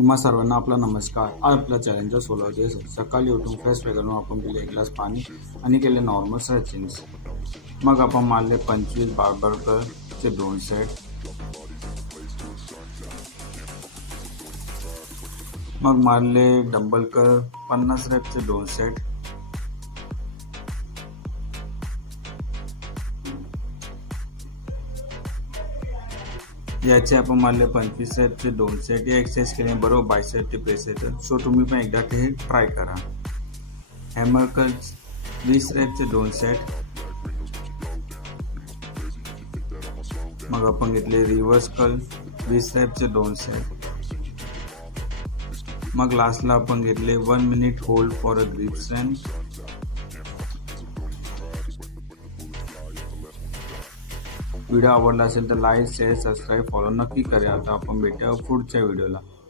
तुम्हा सर्वांना आपला नमस्कार. आज आपल्या चॅलेंजचा 16 दिवस आहे. सकाळी उठून फ्रेश वगैरे आपण पिले 1 ग्लास पाणी आणि केले नॉर्मल स्ट्रेचिंग्स. मग आपण मारले 25 बार्बरचे 2 सेट. मग मारले डंबल कर 50 रेपचे 2 सेट. याचे आपण मारले 25 रेपचे 2 सेट. या एक्सरसाइज केल्याने बरोबर बायसेपचे प्रेस येतं. सो तुम्ही पण एकदा हे ट्राय करा. हॅमर कर 20 रेपचे 2 सेट. मग आपण घेतले रिव्हर्स कर्ल 20 रेपचे 2 सेट. मग लास्टला आपण घेतले 1 minute hold for a grip strength. Video आवडला असेल तर लाईक शेअर सबस्क्राईब फॉलो नक्की करा. आता आपण भेटूया पुढच्या व्हिडिओला.